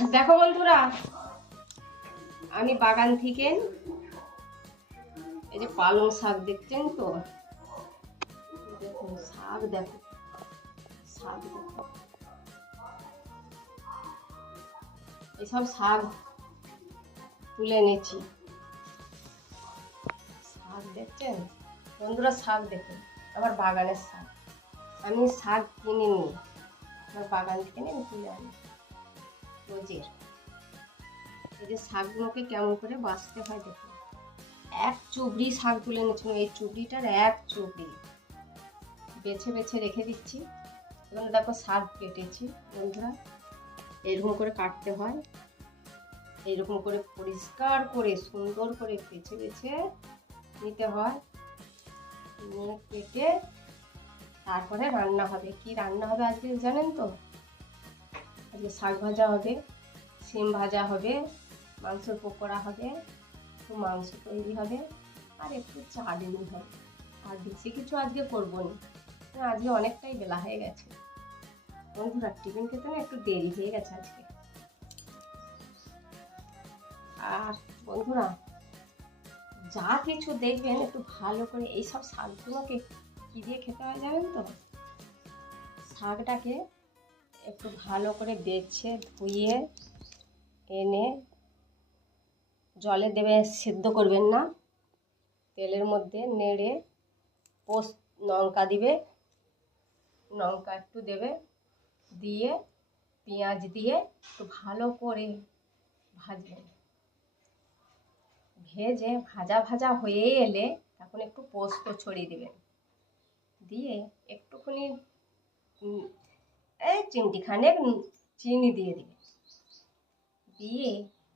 দেখো বন্ধুরা, আমি বাগান থেকে এই যে পালং শাক দেখছেন তো, দেখুন শাক, দেখো শাক, দেখো এসব শাক তুলে এনেছি। শাক দেখছেন বন্ধুরা, শাক দেখুন, আমার বাগানের শাক। আমি শাক কিনে নিই, আমার বাগান থেকে আমি তুলে আনি রোজের। এই যে শাকগুলোকে কেমন করে বাছতে হয় দেখুন। এক চুবড়ি শাক তুলে এনেছিল, এই চুবড়িটার এক চুবড়ি বেছে বেছে রেখে দিচ্ছি। এবং দেখো শাক কেটেছি বন্ধুরা, এরকম করে কাটতে হয়, এইরকম করে পরিষ্কার করে সুন্দর করে বেছে বেছে নিতে হয়। নিয়ে কেটে তারপরে রান্না হবে। কি রান্না হবে আজকে জানেন তো? আজকে শাক ভাজা হবে, সিম ভাজা হবে, মাংসের পকোড়া হবে, একটু মাংস তৈরি হবে, আর একটু চাটনি হবে। আর বেশি কিছু আজকে করবো না, আজকে অনেকটাই বেলা হয়ে গেছে বন্ধুরা, টিফিন খেতে না একটু দেরি হয়ে গেছে আজকে। আর বন্ধুরা, যা কিছু দেখবেন একটু ভালো করে এইসব শাকগুলোকে কি দিয়ে খেতে হয় জানেন তো? শাকটাকে একটু ভালো করে বেছে ধুয়ে এনে জলে দেবে, সিদ্ধ করবেন না, তেলের মধ্যে নেড়ে পোস্ত লঙ্কা দিবে, লঙ্কা একটু দেবে, দিয়ে পেঁয়াজ দিয়ে একটু ভালো করে ভাজবেন। ভেজে ভাজা ভাজা হয়ে এলে তখন একটু পোস্ত ছড়িয়ে দেবেন, দিয়ে একটুখানি এই চিমটি খানেক চিনি দিয়ে দিবেন। দিয়ে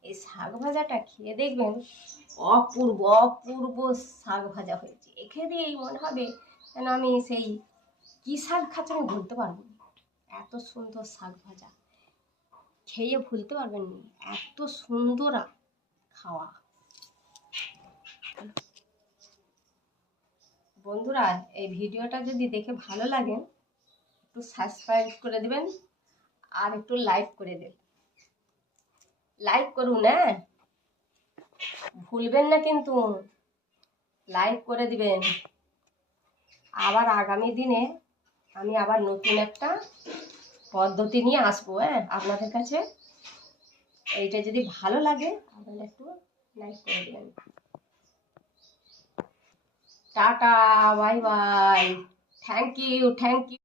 এই শাক ভাজাটা খেয়ে দেখবেন অপূর্ব অপূর্ব শাক ভাজা হয়েছে। এখে দিয়েই মনে হবে যেন আমি সেই কি শাক খাচ্ছি আমি বলতে পারবো না, এত সুন্দর শাক ভাজা, খেয়ে ভুলতে পারবেন না, এত সুন্দর খাওয়া। বন্ধুরা, এই ভিডিওটা যদি দেখে ভালো লাগে একটু সাবস্ক্রাইব করে দেবেন আর একটু লাইক করে দেবেন। লাইক করুন, হ্যাঁ ভুলবেন না কিন্তু, লাইক করে দিবেন। আবার আগামী দিনে আমি আবার নতুন একটা পদ্ধতি নিয়ে আসবো, হ্যাঁ আপনাদের কাছে। এইটা যদি ভালো লাগে আপনারা একটু লাইক করে দেবেন। Tata, bye bye, thank you, thank you.